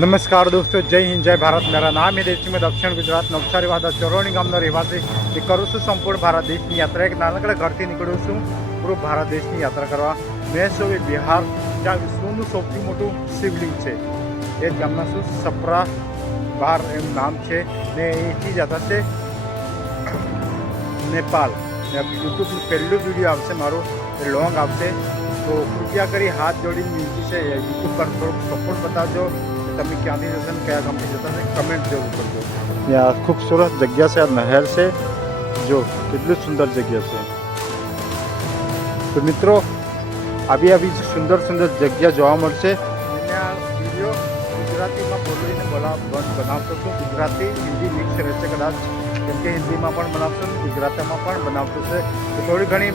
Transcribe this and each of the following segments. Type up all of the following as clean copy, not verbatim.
नमस्कार दोस्तों, जय हिंद जय भारत। मेरा नाम है देश में दक्षिण गुजरात नवसारी वादा चरोणी गामનો રહેવાસી એ કરું છું સંપૂર્ણ ભારત દેશની યાત્રા। એક નાનકડા ઘરથી નીકળ્યો છું પૂરો ભારત દેશની યાત્રા કરવા। મેં છું એ બિહાર, જ્યાં વિશ્વનું સૌથી મોટું શિવલિંગ છે એ જ ગામના છું, સપરા બાર એમ નામ છે ને એથી જતા છે नेपाल। यूट्यूब પહેલું વિડીયો આવશે મારો, એ લોંગ આવશે, તો કૃપયા કરી હાથ જોડીને વિનંતી છે યુટ્યુબ પર થોડુંક સપોર્ટ બતાવજો। તમે ક્યાંથી જશો ને કયા ગામથી જતા છે કમેન્ટ જરૂર કરજો। यहाँ खूबसूरत जगह से नहर से जो कितनी सुंदर जगह से। तो मित्रों अभी अभी सुंदर सुंदर जगह જોવા મળશે। મેં આ વિડીયો ગુજરાતીમાં બોલીને બનાવતો છું। ગુજરાતી હિન્દી મિક્સ રહેશે કદાચ, કેમ કે હિન્દીમાં પણ બનાવશો ને ગુજરાતીમાં પણ બનાવતો છે, તો થોડી ઘણી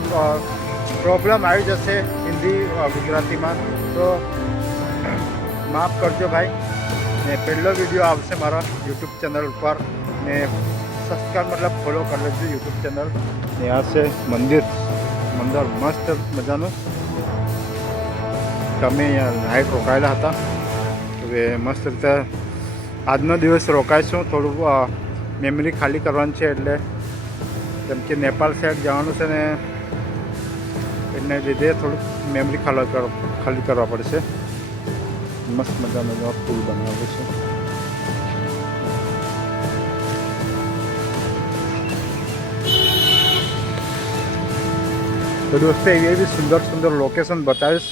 પ્રોબ્લેમ આવી જશે હિન્દી ગુજરાતીમાં, તો માફ કરજો ભાઈ। ને પહેલો વિડીયો આવશે મારા યુટ્યુબ ચેનલ ઉપર, ને સબસ્ક્રાઈબ मतलब ફોલો કરી લેજો યુટ્યુબ ચેનલ। ને આ છે મંદિર મસ્ત મજાનું। તમે અહીંયા નાઇટ રોકાયેલા હતા, હવે મસ્ત રીતે આજનો દિવસ રોકાઈશું। થોડું મેમરી ખાલી કરવાની છે, એટલે કેમ કે નેપાળ સાઈડ જવાનું છે ને એને લીધે થોડુંક મેમરી ખાલી કરવા પડશે। મસ્ત મજાનો પુલ બનાવ્યો છે। તો દોસ્તો એવી સુંદર સુંદર લોકેશન બતાવીશ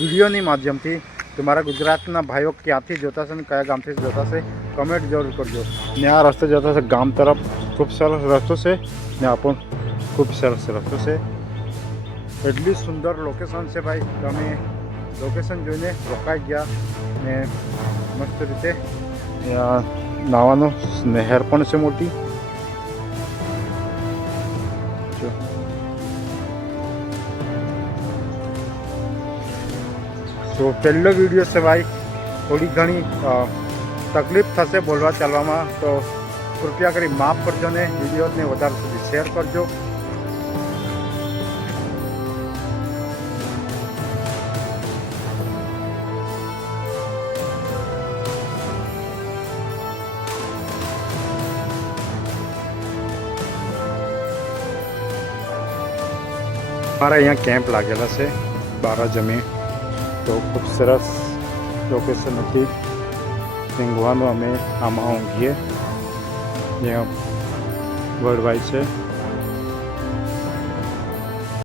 વિડીયોની માધ્યમથી। તમારા ગુજરાતના ભાઈઓ ક્યાંથી જોતા છે ને કયા ગામથી જોતા છે કમેન્ટ જરૂર કરજો। ને આ રસ્તે જતા છે ગામ તરફ, ખૂબ સરસ રસ્તો છે ને આ પણ ખૂબ સરસ રસ્તો છે। એટલી સુંદર લોકેશન છે ભાઈ, તમે લોકેશન જોઈને રોકાઈ ગયા ને મસ્ત રીતે। નાવાનો નહેર પણ છે મોટી। તો પહેલો વિડીયો છે ભાઈ, થોડી ઘણી તકલીફ થશે બોલવા ચાલવામાં, તો કૃપયા કરી માફ કરજો ને વિડીયોને વધારે સુધી શેર કરજો। મારા અહીંયા કેમ્પ લાગેલા છે બારા જમી, તો ખૂબ સરસ લોકેશન હતી। ઊંઘવાનું અમે આમાં ઊંઘીએ, જ્યાં વડવાય છે।